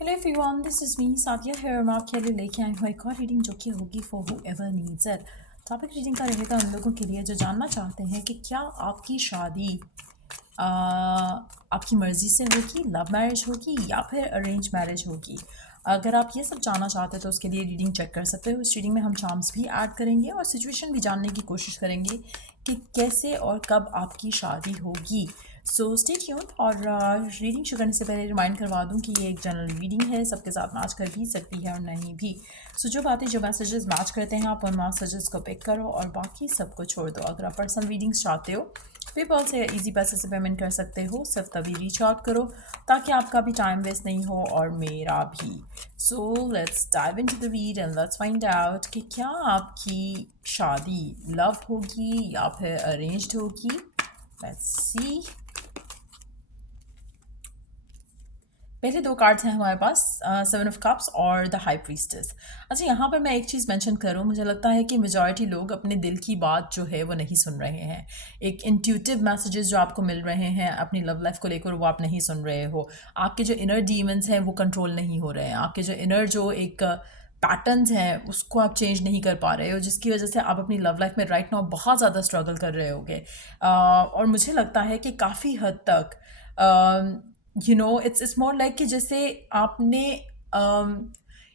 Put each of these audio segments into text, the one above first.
Hello everyone, this is me Sadia है। मैं आपके लिए लेके आई हूँ एक और रीडिंग जो कि होगी for whoever needs it. Topic reading का रहेगा उन लोगों के लिए जो जानना चाहते हैं कि क्या आपकी शादी आ, आपकी मर्ज़ी से होगी, लव मैरिज होगी या फिर अरेंज मैरिज होगी। अगर आप ये सब जानना चाहते हैं तो उसके लिए रीडिंग चेक कर सकते हो। इस रीडिंग में हम चार्म्स भी ऐड करेंगे और सिचुएशन भी जानने की कोशिश करेंगे कि कैसे और कब आपकी शादी होगी। So stay tune. और रीडिंग शुरू करने से पहले रिमाइंड करवा दूं कि ये एक जनरल रीडिंग है, सबके साथ मैच कर भी सकती है और नहीं भी। सो जो बातें जो मैसेजेस मैच करते हैं आप उन मैसेजेस को पिक करो और बाकी सबको छोड़ दो। अगर आप पर्सनल रीडिंग्स चाहते हो पेपल से या ईजी पैसे से पेमेंट कर सकते हो, सिर्फ तभी रीच आउट करो ताकि आपका भी टाइम वेस्ट नहीं हो और मेरा भी। So let's dive into the read and let's find out कि क्या आपकी शादी लव होगी या फिर अरेंज्ड होगी। Let's see. पहले दो कार्ड्स हैं हमारे पास, सेवन ऑफ कप्स और द हाई प्रीस्टेस। अच्छा, यहाँ पर मैं एक चीज़ मेंशन करूँ, मुझे लगता है कि मेजॉरिटी लोग अपने दिल की बात जो है वो नहीं सुन रहे हैं। एक इंट्यूटिव मैसेजेस जो आपको मिल रहे हैं अपनी लव लाइफ को लेकर वो आप नहीं सुन रहे हो। आपके जो इनर डीमंस हैं वो कंट्रोल नहीं हो रहे हैं। आपके जो इनर जो एक पैटर्न्स हैं उसको आप चेंज नहीं कर पा रहे हो, जिसकी वजह से आप अपनी लव लाइफ में राइट नाउ बहुत ज़्यादा स्ट्रगल कर रहे होगे। और मुझे लगता है कि काफ़ी हद तक इट्स मोर लाइक कि जैसे आपने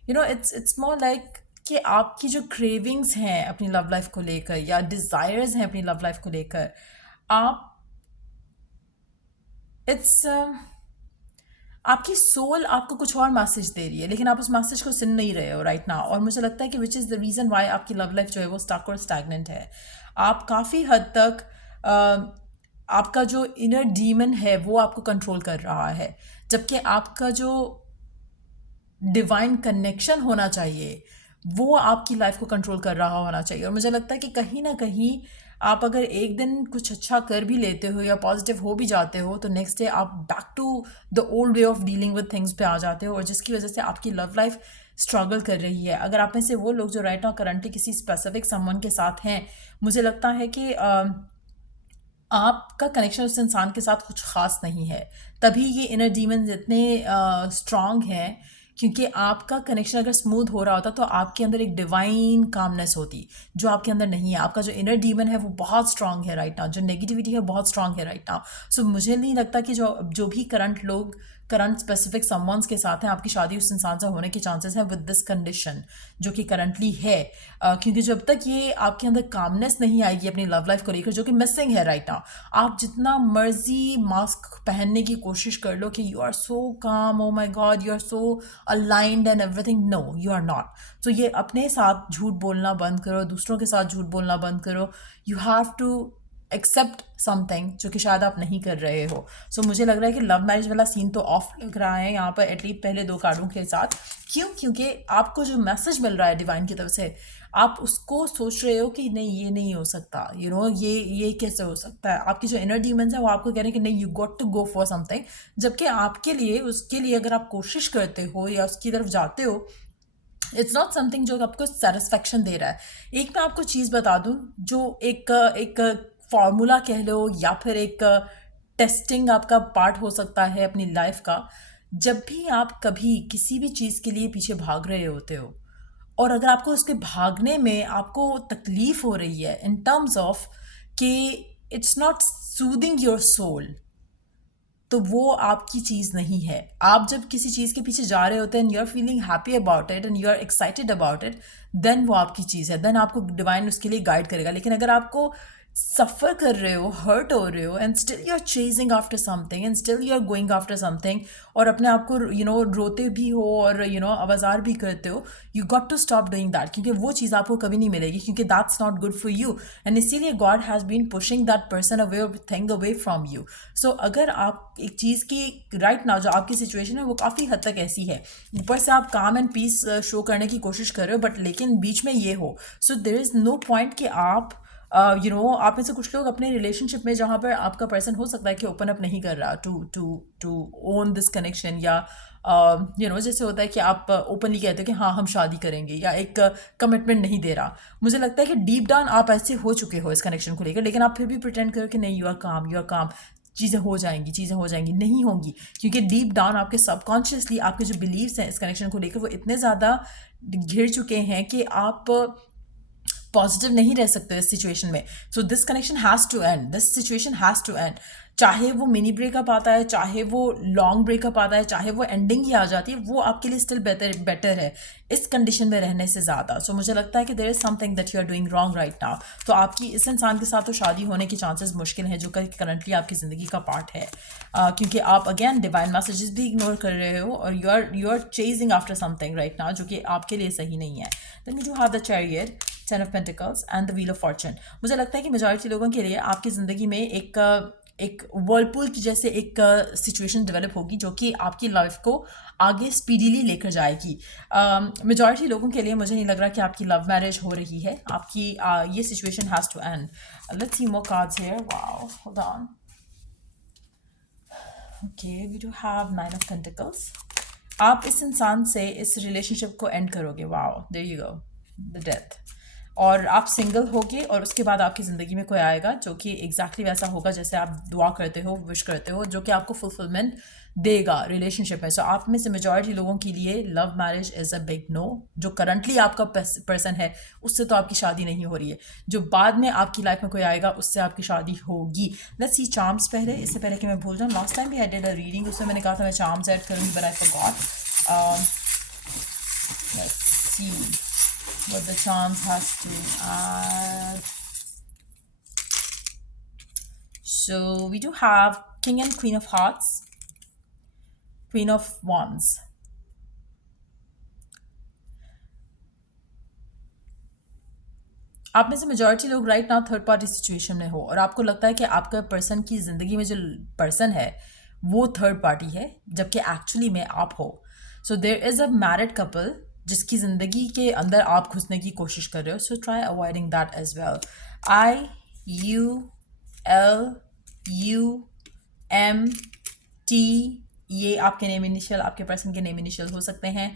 इट्स मोर लाइक कि आपकी जो क्रेविंग्स हैं अपनी लव लाइफ को लेकर या डिज़ायर्स हैं अपनी लव लाइफ को लेकर, आप इट्स आपकी सोल आपको कुछ और मैसेज दे रही है लेकिन आप उस मैसेज को सुन नहीं रहे हो राइट नाउ। और मुझे लगता है कि which is the reason why आपकी लव लाइफ जो है वो स्टक और स्टैग्नेंट है। आप काफ़ी हद तक आपका जो इनर डीमन है वो आपको कंट्रोल कर रहा है, जबकि आपका जो डिवाइन कनेक्शन होना चाहिए वो आपकी लाइफ को कंट्रोल कर रहा होना चाहिए। और मुझे लगता है कि कहीं ना कहीं आप अगर एक दिन कुछ अच्छा कर भी लेते हो या पॉजिटिव हो भी जाते हो तो नेक्स्ट डे आप back to the old way of dealing with things पे आ जाते हो, और जिसकी वजह से आपकी लव लाइफ स्ट्रगल कर रही है। अगर आप में से वो लोग जो राइट नाउ करंटली किसी स्पेसिफिक समवन के साथ हैं, मुझे लगता है कि आपका कनेक्शन उस इंसान के साथ कुछ ख़ास नहीं है। तभी ये इनर डीमंस इतने स्ट्रॉन्ग हैं, क्योंकि आपका कनेक्शन अगर स्मूथ हो रहा होता तो आपके अंदर एक डिवाइन कामनेस होती जो आपके अंदर नहीं है। आपका जो इनर डीमन है वो बहुत स्ट्रांग है राइट नाउ, जो नेगेटिविटी है बहुत स्ट्रांग है राइट नाउ। सो मुझे नहीं लगता कि जो जो भी करंट स्पेसिफिक समवंस के साथ हैं आपकी शादी उस इंसान से होने के चांसेस हैं विद दिस कंडीशन जो कि करंटली है। क्योंकि जब तक ये आपके अंदर कामनेस नहीं आएगी अपनी लव लाइफ को लेकर, जो कि मिसिंग है राइट नाउ, आप जितना मर्जी मास्क पहनने की कोशिश कर लो कि you are so calm, oh my god you are so aligned and everything, no you are not. तो ये अपने साथ झूठ बोलना बंद करो, दूसरों के साथ झूठ बोलना बंद करो। You have to accept something जो कि शायद आप नहीं कर रहे हो। सो मुझे लग रहा है कि लव मैरिज वाला सीन तो ऑफ लग रहा है यहाँ पर, एटलीस्ट पहले दो कार्डों के साथ। क्यों? क्योंकि आपको जो मैसेज मिल रहा है डिवाइन की तरफ से, आप उसको सोच रहे हो कि नहीं ये नहीं हो सकता, ये कैसे हो सकता है। आपकी जो इनर डीमंस है वो आपको कह रहे हैं कि नहीं you got to go for something, जबकि आपके लिए उसके लिए अगर आप कोशिश करते हो या उसकी तरफ जाते हो, इट्स नॉट समथिंग जो आपको सेटिस्फेक्शन दे रहा है। एक मैं आपको चीज़ बता दूं, जो एक एक फॉर्मूला कह लो या फिर एक टेस्टिंग आपका पार्ट हो सकता है अपनी लाइफ का। जब भी आप कभी किसी भी चीज़ के लिए पीछे भाग रहे होते हो और अगर आपको उसके भागने में आपको तकलीफ हो रही है इन टर्म्स ऑफ कि it's not soothing your soul, तो वो आपकी चीज़ नहीं है। आप जब किसी चीज़ के पीछे जा रहे होते हैं and you are feeling happy about it and you are excited about it, then वो आपकी चीज़ है, देन आपको डिवाइन उसके लिए गाइड करेगा। लेकिन अगर आपको सफ़र कर रहे हो, हर्ट हो रहे हो and still you are chasing after something and still you are going after something, और अपने आप को रोते भी हो और आवाज़ार भी करते हो, you got to stop doing that, क्योंकि वो चीज़ आपको कभी नहीं मिलेगी, क्योंकि that's not good for you. And इसीलिए god has been pushing that person away और thing away from you. So अगर आप एक चीज़ की राइट नाउ जो आपकी सिचुएशन है वो काफ़ी हद तक ऐसी है, ऊपर से आप काम एंड पीस शो करने की कोशिश कर रहे हो बट लेकिन बीच में ये हो, so there is no point कि आप आप में से कुछ लोग अपने रिलेशनशिप में जहाँ पर आपका पर्सन हो सकता है कि ओपन अप नहीं कर रहा to to to own this connection, या जैसे होता है कि आप ओपनली कहते हो कि हाँ हम शादी करेंगे, या एक कमिटमेंट नहीं दे रहा। मुझे लगता है कि डीप डाउन आप ऐसे हो चुके हो इस कनेक्शन को लेकर, लेकिन आप फिर भी प्रिटेंड करो कि नहीं यू आर काम, यू आर काम। चीज़ें हो जाएंगी, चीज़ें हो जाएंगी, नहीं होंगी, क्योंकि डीप डाउन आपके सबकॉन्शियसली आपके जो बिलीव्स हैं इस कनेक्शन को लेकर वो इतने ज़्यादा घिर चुके हैं कि आप पॉजिटिव नहीं रह सकते इस सिचुएशन में. So this connection has to end, this situation has to end. चाहे वो मिनी ब्रेकअप आता है, चाहे वो लॉन्ग ब्रेकअप आता है, चाहे वो एंडिंग ही आ जाती है, वो आपके लिए स्टिल बेटर है इस कंडीशन में रहने से ज़्यादा. सो मुझे लगता है कि there is something that you are doing wrong right now. तो आपकी इस इंसान के साथ तो शादी होने के चांसेस मुश्किल हैं जो कि करंटली आपकी ज़िंदगी का पार्ट है, क्योंकि आप अगेन डिवाइन मैसेजेस भी इग्नोर कर रहे हो और you are chasing after something right now जो कि आपके लिए सही नहीं है. Then we do have the chariot, 10 of pentacles and the wheel of fortune. मुझे लगता है कि मेजॉरिटी लोगों के लिए आपकी ज़िंदगी में एक वर्लपूल की जैसे एक सिचुएशन डेवलप होगी जो कि आपकी लाइफ को आगे स्पीडीली लेकर जाएगी. मेजॉरिटी लोगों के लिए मुझे नहीं लग रहा कि आपकी लव मैरिज हो रही है. आपकी ये situation has to end. Let's see more cards here. Wow, hold on. Okay, we do have 9 of pentacles. आप इस इंसान से इस रिलेशनशिप को एंड करोगे. Wow, there you go, the death. और आप सिंगल होगे और उसके बाद आपकी ज़िंदगी में कोई आएगा जो कि एग्जैक्टली वैसा होगा जैसे आप दुआ करते हो, विश करते हो, जो कि आपको फुलफिलमेंट देगा रिलेशनशिप में. सो आप में से मेजॉरिटी लोगों के लिए love marriage is a big no. जो करंटली आपका पर्सन है उससे तो आपकी शादी नहीं हो रही है. जो बाद में आपकी लाइफ में कोई आएगा उससे आपकी शादी होगी. लेट्स सी चार्म्स पहले, इससे पहले कि मैं भूल जाऊँ. लास्ट टाइम भी आई डिड अ रीडिंग, उसमें मैंने कहा था मैं चार्म्स ऐड करूँगी but I forgot. Let's see what the charms has to add. So we do have King and Queen of Hearts, Queen of Wands. आप में से मेजॉरिटी लोग right now third party situation में हो और आपको लगता है कि आपका पर्सन की ज़िंदगी में जो पर्सन है वो थर्ड पार्टी है जबकि एक्चुअली में आप हो. So there is a married couple जिसकी ज़िंदगी के अंदर आप घुसने की कोशिश कर रहे हो. So try avoiding that as well. IULUMT, ये आपके नेम इनिशियल, आपके पर्सन के नेम इनिशियल हो सकते हैं.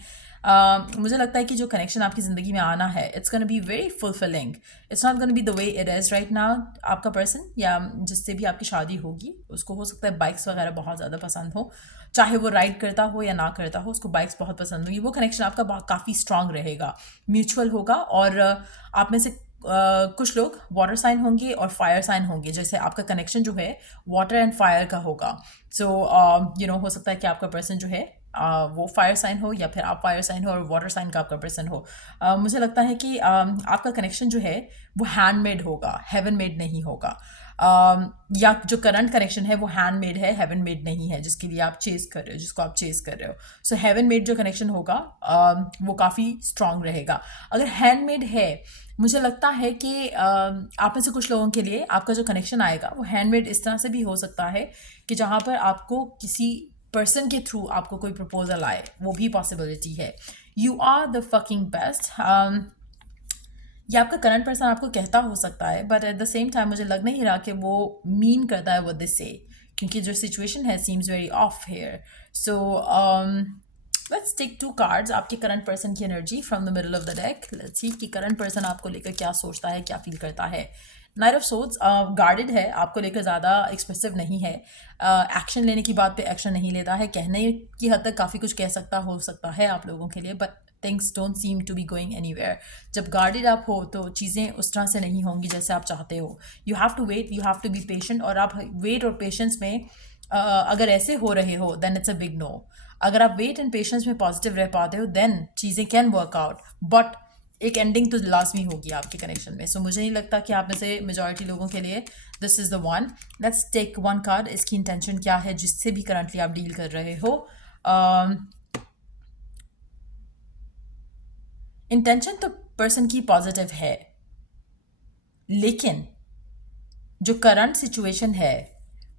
मुझे लगता है कि जो कनेक्शन आपकी ज़िंदगी में आना है it's gonna be very fulfilling. It's not gonna be the way it is right now. आपका पर्सन या जिससे भी आपकी शादी होगी उसको हो सकता है बाइक्स वगैरह बहुत ज़्यादा पसंद हो, चाहे वो राइड करता हो या ना करता हो, उसको बाइक्स बहुत पसंद होगी. वो कनेक्शन आपका काफ़ी स्ट्रांग रहेगा, म्यूचुअल होगा. और आप में से कुछ लोग वाटर साइन होंगे और फायर साइन होंगे, जैसे आपका कनेक्शन जो है वाटर एंड फायर का होगा. सो हो सकता है कि आपका पर्सन जो है वो फायर साइन हो या फिर आप फायर साइन हो और वाटर साइन का आपका पर्सन हो. मुझे लगता है कि आपका कनेक्शन जो है वो हैंडमेड होगा, हेवन मेड नहीं होगा. या जो करंट कनेक्शन है वो हैंडमेड है, हेवन मेड नहीं है, जिसके लिए आप चेज कर रहे हो, जिसको आप चेज कर रहे हो. सो हेवन मेड जो कनेक्शन होगा वो काफ़ी स्ट्रांग रहेगा. अगर हैंडमेड है, मुझे लगता है कि आप में से कुछ लोगों के लिए आपका जो कनेक्शन आएगा वो हैंडमेड इस तरह से भी हो सकता है कि जहाँ पर आपको किसी पर्सन के थ्रू आपको कोई प्रपोजल आए, वो भी पॉसिबिलिटी है. You are the fucking best. ये आपका करंट पर्सन आपको कहता हो सकता है but at the same time मुझे लग नहीं रहा कि वो मीन करता है वो दिस से, क्योंकि जो सिचुएशन है seems very off here. So let's take 2 cards, आपके करंट पर्सन की energy from the middle of the deck. Let's see कि करंट पर्सन आपको लेकर क्या सोचता है, क्या फील करता है. नाइट ऑफ सोर्ड्स गार्डेड है, आपको लेकर ज़्यादा एक्सप्रेसिव नहीं है, एक्शन लेने की बात पे एक्शन नहीं लेता है, कहने की हद तक काफ़ी कुछ कह सकता हो सकता है आप लोगों के लिए, but things don't seem to be going anywhere. जब गार्डेड आप हो तो चीज़ें उस तरह से नहीं होंगी जैसे आप चाहते हो. You have to wait, you have to be patient. और आप वेट और पेशेंस में अगर ऐसे हो रहे हो then it's a big no. अगर आप वेट एंड पेशेंस में पॉजिटिव रह पाते हो देन चीज़ें कैन वर्क आउट, बट एक एंडिंग तो लाजमी होगी आपके कनेक्शन में. सो मुझे नहीं लगता कि आप में से मेजॉरिटी लोगों के लिए this is the one. Let's take 1 card. इसकी इंटेंशन क्या है जिससे भी करंटली आप डील कर रहे हो. इंटेंशन तो पर्सन की पॉजिटिव है, लेकिन जो करंट सिचुएशन है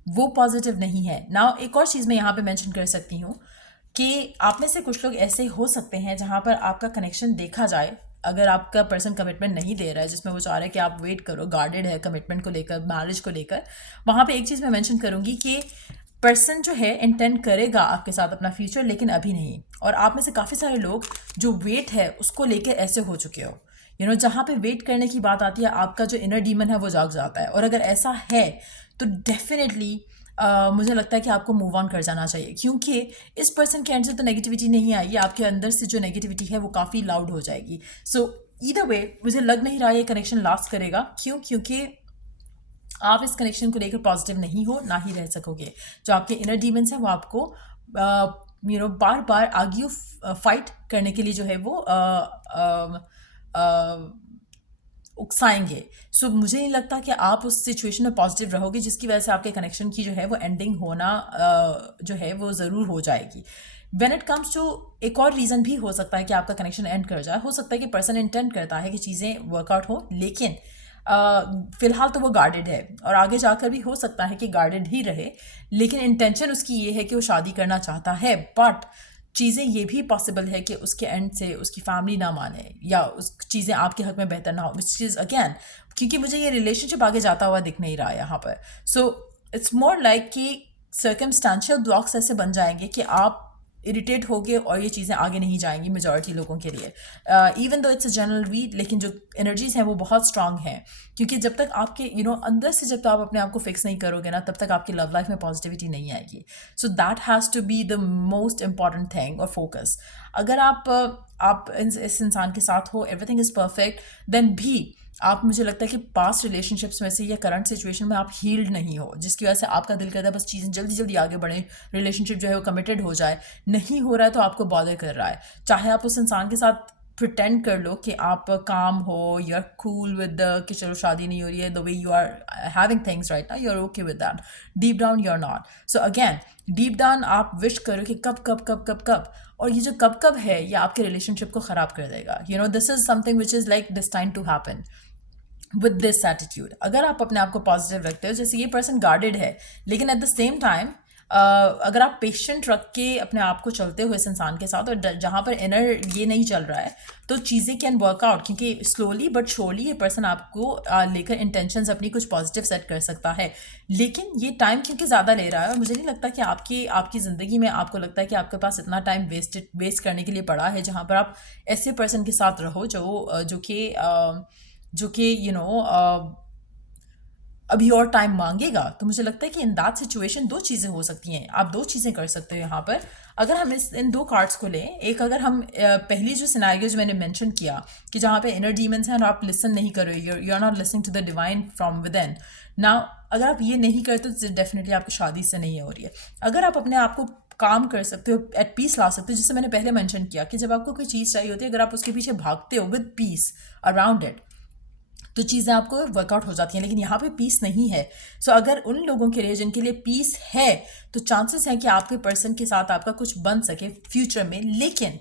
वो पॉजिटिव नहीं है. नाउ एक और चीज़ मैं यहाँ पे मेंशन कर सकती हूँ कि आप में से कुछ लोग ऐसे हो सकते हैं जहाँ पर आपका कनेक्शन देखा जाए, अगर आपका पर्सन कमिटमेंट नहीं दे रहा है जिसमें वो चाह रहा है कि आप वेट करो, गार्डेड है कमिटमेंट को लेकर, मैरिज को लेकर, वहाँ पे एक चीज़ मैं मेंशन करूँगी कि पर्सन जो है इंटेंड करेगा आपके साथ अपना फ्यूचर, लेकिन अभी नहीं. और आप में से काफ़ी सारे लोग जो वेट है उसको लेकर ऐसे हो चुके हो, जहाँ पे वेट करने की बात आती है आपका जो इनर डीमन है वो जाग जाता है. और अगर ऐसा है तो डेफिनेटली मुझे लगता है कि आपको मूव ऑन कर जाना चाहिए, क्योंकि इस पर्सन के एंड से तो नेगेटिविटी नहीं आई, आपके अंदर से जो नेगेटिविटी है वो काफ़ी लाउड हो जाएगी। सो ईदर वे मुझे लग नहीं रहा ये कनेक्शन लास्ट करेगा। क्यों? क्योंकि आप इस कनेक्शन को लेकर पॉजिटिव नहीं हो, ना ही रह सकोगे। जो आपके इनर डीमंस हैं वो आपको बार बार आर्ग्यू फाइट करने के लिए जो है वो उकसाएंगे। सो मुझे नहीं लगता कि आप उस सिचुएशन में पॉजिटिव रहोगे, जिसकी वजह से आपके कनेक्शन की जो है वो एंडिंग होना जो है वो ज़रूर हो जाएगी। व्हेन इट कम्स टू, एक और रीज़न भी हो सकता है कि आपका कनेक्शन एंड कर जाए। हो सकता है कि पर्सन इंटेंट करता है कि चीज़ें वर्कआउट हो, लेकिन फिलहाल तो वो गार्डेड है, और आगे जाकर भी हो सकता है कि गार्डेड ही रहे, लेकिन इंटेंशन उसकी ये है कि वो शादी करना चाहता है। बट चीज़ें ये भी पॉसिबल है कि उसके एंड से उसकी फैमिली ना माने, या उस चीज़ें आपके हक में बेहतर ना हो, विच इज़ अगेन, क्योंकि मुझे ये रिलेशनशिप आगे जाता हुआ दिख नहीं रहा है यहाँ पर। सो इट्स मोर लाइक कि सर्कमस्टांशियल ब्लॉक्स ऐसे बन जाएंगे कि आप इरिटेट होगे और ये चीज़ें आगे नहीं जाएंगी मेजॉरिटी लोगों के लिए। Even though it's a general read, लेकिन जो एनर्जीज हैं वो बहुत स्ट्रांग हैं, क्योंकि जब तक आपके अंदर से जब तक आप अपने आप को फिक्स नहीं करोगे ना, तब तक आपकी लव लाइफ में पॉजिटिविटी नहीं आएगी। So that has to be the most important thing और फोकस। अगर आप इस इंसान के साथ हो, एवरीथिंग इज़ परफेक्ट, देन भी आप, मुझे लगता है कि पास्ट रिलेशनशिप्स में से या करंट सिचुएशन में आप हील्ड नहीं हो, जिसकी वजह से आपका दिल करता है बस चीज़ें जल्दी जल्दी आगे बढ़ें, रिलेशनशिप जो है वो कमिटेड हो जाए। नहीं हो रहा है तो आपको बॉदर कर रहा है। चाहे आप उस इंसान के साथ प्रिटेंड कर लो कि आप काम हो, यू आर कूल विद कि चलो शादी नहीं हो रही है, the way you are having things right now, you are okay with that, deep down you are not. So again, deep down आप विश करो कि कब कब कब कब कब, और ये जो कब कब है ये आपके रिलेशनशिप को ख़राब कर देगा। This is something which is like destined to happen with this attitude. अगर आप अपने आप को पॉजिटिव रखते हो, जैसे ये पर्सन गार्डेड है, लेकिन एट द सेम टाइम अगर आप पेशेंट रख के अपने आप को चलते हो इस इंसान के साथ, और जहाँ पर इनर ये नहीं चल रहा है, तो चीज़ें कैन वर्कआउट, क्योंकि स्लोली बट श्योरली ये पर्सन आपको लेकर इंटेंशंस अपनी कुछ पॉजिटिव सेट कर सकता है। लेकिन ये टाइम क्योंकि ज़्यादा ले रहा है, और मुझे नहीं लगता कि आपकी ज़िंदगी में आपको लगता है कि आपके पास इतना टाइम वेस्ट करने के लिए पड़ा है, जहाँ पर आप ऐसे पर्सन के साथ रहो जो कि अभी और टाइम मांगेगा। तो मुझे लगता है कि इन दैट सिचुएशन दो चीज़ें हो सकती हैं, आप दो चीज़ें कर सकते हो यहाँ पर। अगर हम इन दो कार्ड्स को लें, एक अगर हम पहली जो सिनेरियो जो मैंने मेंशन किया कि जहाँ पे इनर डीमंस हैं और आप लिसन नहीं कर रहे, you are not listening to the divine from within. Now अगर आप ये नहीं करते तो डेफिनेटली आपकी शादी से नहीं हो रही है। अगर आप अपने आप को काम कर सकते हो, एट पीस ला सकते हो, जिससे मैंने पहले मेंशन किया कि जब आपको कोई चीज़ चाहिए होती है, अगर आप उसके पीछे भागते हो विद पीस अराउंड इट, तो चीज़ें आपको वर्कआउट हो जाती हैं। लेकिन यहाँ पे पीस नहीं है। सो अगर उन लोगों के लिए जिनके लिए पीस है, तो चांसेस हैं कि आपके पर्सन के साथ आपका कुछ बन सके फ्यूचर में, लेकिन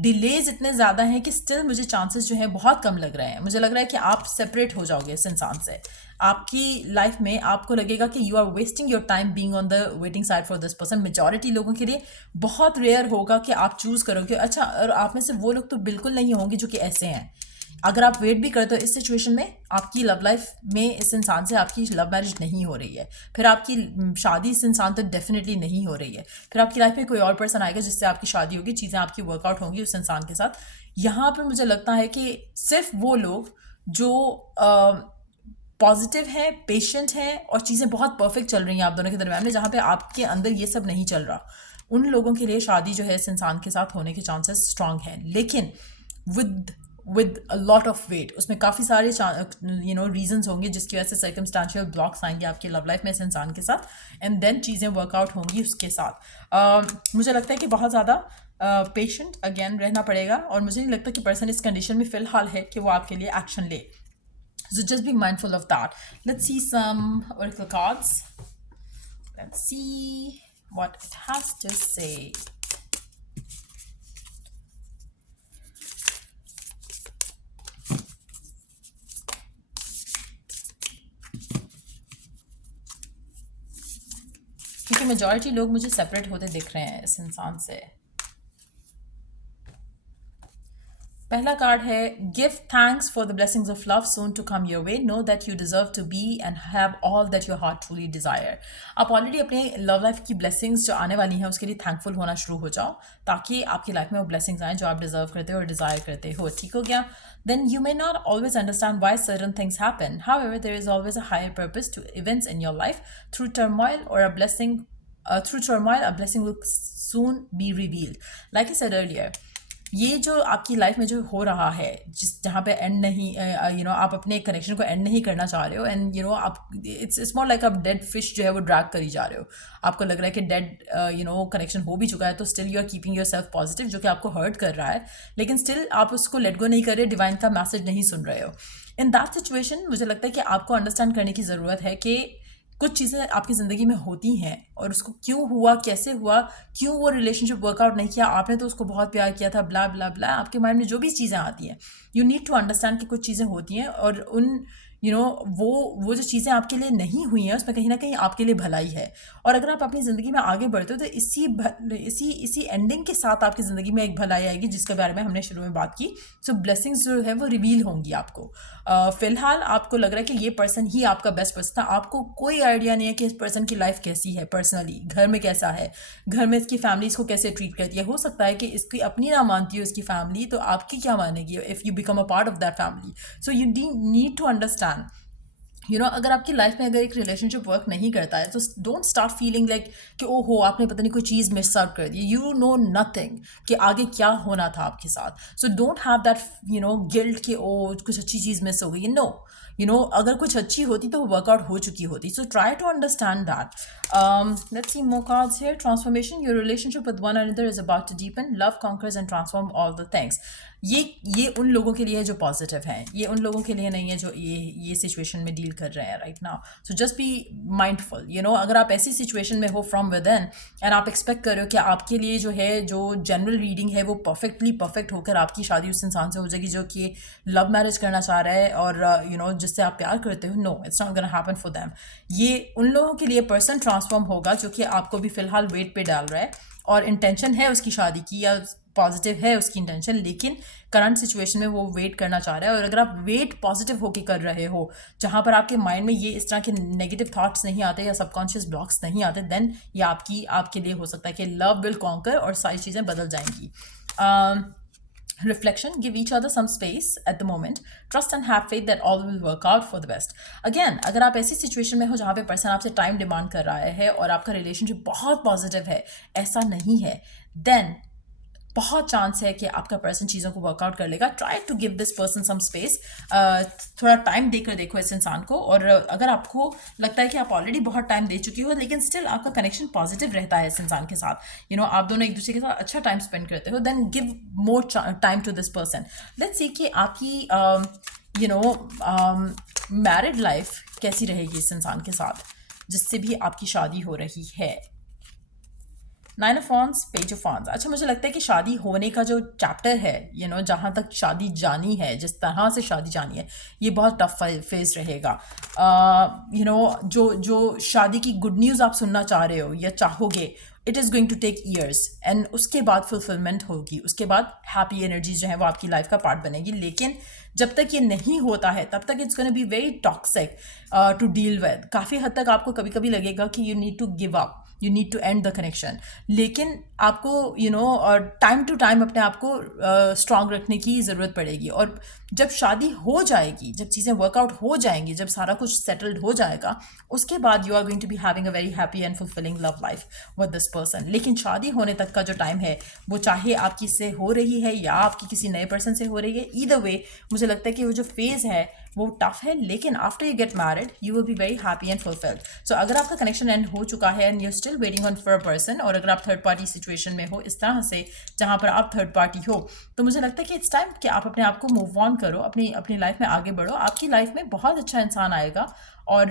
डिलेज इतने ज़्यादा हैं कि स्टिल मुझे चांसेस जो है बहुत कम लग रहे हैं। मुझे लग रहा है कि आप सेपरेट हो जाओगे इस इंसान से। आपकी लाइफ में आपको लगेगा कि you are wasting your time being on the waiting side for this person. Majority लोगों के लिए बहुत रेयर होगा कि आप चूज़ करोगे। अच्छा, और आप में से वो लोग तो बिल्कुल नहीं होंगे जो कि ऐसे हैं। अगर आप वेट भी करते हो इस सिचुएशन में, आपकी लव लाइफ में इस इंसान से आपकी लव मैरिज नहीं हो रही है, फिर आपकी शादी इस इंसान तो डेफिनेटली नहीं हो रही है, फिर आपकी लाइफ में कोई और पर्सन आएगा जिससे आपकी शादी होगी, चीज़ें आपकी वर्कआउट होंगी उस इंसान के साथ। यहाँ पर मुझे लगता है कि सिर्फ वो लोग जो पॉजिटिव हैं, पेशेंट हैं, और चीज़ें बहुत परफेक्ट चल रही हैं आप दोनों के दरम्यान में, जहाँ पे आपके अंदर ये सब नहीं चल रहा, उन लोगों के लिए शादी जो है इस इंसान के साथ होने के चांसेस स्ट्रांग हैं। लेकिन with a lot of wait, उसमें काफ़ी सारे रीजंस होंगे जिसकी वजह से सर्कमस्टांशियल ब्लॉक्स आएंगे आपकी लव लाइफ में इस इंसान के साथ, एंड देन चीज़ें वर्कआउट होंगी उसके साथ। मुझे लगता है कि बहुत ज़्यादा पेशेंट अगेन रहना पड़ेगा, और मुझे नहीं लगता कि पर्सन इस कंडीशन में फ़िलहाल है कि वो आपके लिए एक्शन ले। So just be mindful of that. Let's see some oracle cards. Let's see what it has to say. क्योंकि मेजॉरिटी लोग मुझे सेपरेट होते दिख रहे हैं इस इंसान से। पहला कार्ड है give thanks for the blessings of love soon to come your way know that you deserve to be and have all that your heart truly desire. आप ऑलरेडी अपने लव लाइफ की ब्लेसिंग्स जो आने वाली हैं उसके लिए थैंकफुल होना शुरू हो जाओ, ताकि आपकी लाइफ में वो ब्लेसिंग्स आएँ जो आप डिजर्व करते हो और डिजायर करते हो। ठीक हो गया? Then you may not always understand why certain things happen, however there is always a higher purpose to events in your life. Through turmoil और a blessing through turmoil, a blessing will soon be revealed. Like I said earlier, ये जो आपकी life में जो हो रहा है, जिस जहाँ पे एंड नहीं आप अपने कनेक्शन को एंड नहीं करना चाह रहे हो, एंड आप इट्स मोर लाइक आप डेड फिश जो है वो ड्रैग करी जा रहे हो। आपको लग रहा है कि डेड कनेक्शन हो भी चुका है, तो still you are keeping yourself positive, जो कि आपको हर्ट कर रहा है, लेकिन स्टिल आप उसको लेट गो नहीं कर रहे, डिवाइन का मैसेज नहीं सुन रहे हो। इन दैट सिचुएशन मुझे लगता है कि आपको अंडरस्टैंड करने की ज़रूरत है कि कुछ चीज़ें आपकी ज़िंदगी में होती हैं और उसको क्यों हुआ, कैसे हुआ, क्यों वो रिलेशनशिप वर्कआउट नहीं किया, आपने तो उसको बहुत प्यार किया था, ब्ला ब्ला ब्ला, आपके माइंड में जो भी चीज़ें आती हैं, यू नीड टू अंडरस्टैंड कि कुछ चीज़ें होती हैं और उन वो जो चीज़ें आपके लिए नहीं हुई हैं उसमें कहीं ना कहीं आपके लिए भलाई है। और अगर आप अपनी ज़िंदगी में आगे बढ़ते हो तो इसी एंडिंग के साथ आपकी ज़िंदगी में एक भलाई आएगी, जिसके बारे में हमने शुरू में बात की। सो ब्लेसिंग्स जो है वो रिवील होंगी आपको। फिलहाल आपको लग रहा है कि ये पर्सन ही आपका बेस्ट पर्सन था, आपको कोई आइडिया नहीं है कि इस पर्सन की लाइफ कैसी है, पर्सनली घर में कैसा है, घर में इसकी फैमिली इसको कैसे ट्रीट करती है। हो सकता है कि इसकी अपनी ना मानती हो इसकी फैमिली, तो आपकी क्या मानेगी if you become a part of that family. So you need to understand अगर आपकी लाइफ में अगर एक रिलेशनशिप वर्क नहीं करता है तो डोंट स्टार्ट फीलिंग लाइक कि ओहो आपने पता नहीं कोई चीज़ मिस आउट कर दी। यू नो नथिंग कि आगे क्या होना था आपके साथ। So don't have that guilt कि ओ कुछ अच्छी चीज़ मिस हो गई। अगर कुछ अच्छी होती तो वर्कआउट हो चुकी होती। So try to understand that. Let's see more cards here. Transformation, your relationship with one another is about to deepen, love conquers and transform all the things. ये उन लोगों के लिए है जो पॉजिटिव हैं, ये उन लोगों के लिए नहीं है जो ये सिचुएशन में डील कर रहे हैं right now. So just be mindful. अगर आप ऐसी सिचुएशन में हो फ्रॉम विद इन एंड आप एक्सपेक्ट कर रहे हो कि आपके लिए जो है जो जनरल रीडिंग है वो परफेक्ट होकर आपकी शादी उस इंसान से हो जाएगी जो कि लव मैरिज करना चाह रहा है और जिससे आप प्यार करते हो, no it's not gonna happen for them. ये उन लोगों के लिए पर्सन ट्रांसफॉर्म होगा जो कि आपको भी फिलहाल वेट पे डाल रहा है और इंटेंशन है उसकी शादी की या पॉजिटिव है उसकी इंटेंशन, लेकिन करंट सिचुएशन में वो वेट करना चाह रहा है। और अगर आप वेट पॉजिटिव होके कर रहे हो जहाँ पर आपके माइंड में ये इस तरह के नेगेटिव थॉट्स नहीं आते या सबकॉन्शियस ब्लॉक्स नहीं आते, देन ये आपके लिए हो सकता है कि लव विल कॉन्कर और सारी चीज़ें बदल जाएंगी। Reflection, give each other some space at the moment, trust and have faith that all will work out for the best. Again, अगर आप ऐसी सिचुएशन में हो जहाँ पे पर्सन आपसे टाइम डिमांड कर रहा है और आपका रिलेशनशिप बहुत पॉजिटिव है, ऐसा नहीं है, देन बहुत चांस है कि आपका पर्सन चीज़ों को वर्कआउट कर लेगा। Try to give this person some space, थोड़ा टाइम देकर देखो इस इंसान को। और अगर आपको लगता है कि आप ऑलरेडी बहुत टाइम दे चुकी हो लेकिन स्टिल आपका कनेक्शन पॉजिटिव रहता है इस इंसान के साथ, आप दोनों एक दूसरे के साथ अच्छा टाइम स्पेंड करते हो, then give more time to this person. Let's see कि आपकी मैरिड लाइफ कैसी रहेगी इस इंसान के साथ जिससे भी आपकी शादी हो रही है। 9 of wands, page of wands. अच्छा, मुझे लगता है कि शादी होने का जो चैप्टर है जहाँ तक शादी जानी है, जिस तरह से शादी जानी है, ये बहुत टफ फेज रहेगा। जो शादी की गुड न्यूज़ आप सुनना चाह रहे हो या चाहोगे, it is going to take years and उसके बाद फुलफिलमेंट होगी, उसके बाद हैप्पी एनर्जीज जो है वो आपकी लाइफ का पार्ट बनेगी। लेकिन जब तक ये नहीं होता है तब तक it's gonna be very toxic to deal with. काफ़ी हद तक आपको कभी कभी लगेगा कि you need to give up, you need to end the connection, लेकिन आपको टाइम टू टाइम अपने आप को स्ट्रांग रखने की ज़रूरत पड़ेगी। और जब शादी हो जाएगी, जब चीज़ें वर्कआउट हो जाएंगी, जब सारा कुछ सेटल्ड हो जाएगा, उसके बाद you are going to be having a very happy and fulfilling love life with this person. लेकिन शादी होने तक का जो टाइम है वो चाहे आपकी से हो रही है या आपकी किसी नए पर्सन से हो रही है, ईदर वे मुझे लगता है कि वो जो फेज़ है वो टफ है, लेकिन after you get married you will be very happy and fulfilled. So अगर आपका कनेक्शन एंड हो चुका है and you still waiting on for a person, और अगर आप थर्ड पार्टी सिचुएशन में हो इस तरह से जहाँ पर आप थर्ड पार्टी हो, तो मुझे लगता है कि इट्स टाइम कि आप अपने आप को मूव ऑन करो, अपनी लाइफ में आगे बढ़ो। आपकी लाइफ में बहुत अच्छा इंसान आएगा और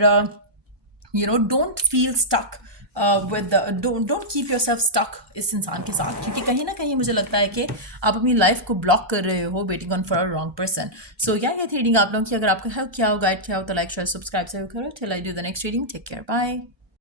don't feel stuck don't keep yourself stuck इस इंसान के साथ, क्योंकि कहीं ना कहीं मुझे लगता है कि आप अपनी लाइफ को ब्लॉक कर रहे हो waiting on for a wrong person. So ये रीडिंग आप लोगों की अगर आपको हेल्प किया हो, गाइड किया हो, तो लाइक शेयर सब्सक्राइब से करो। Till I do the next reading, take care, bye.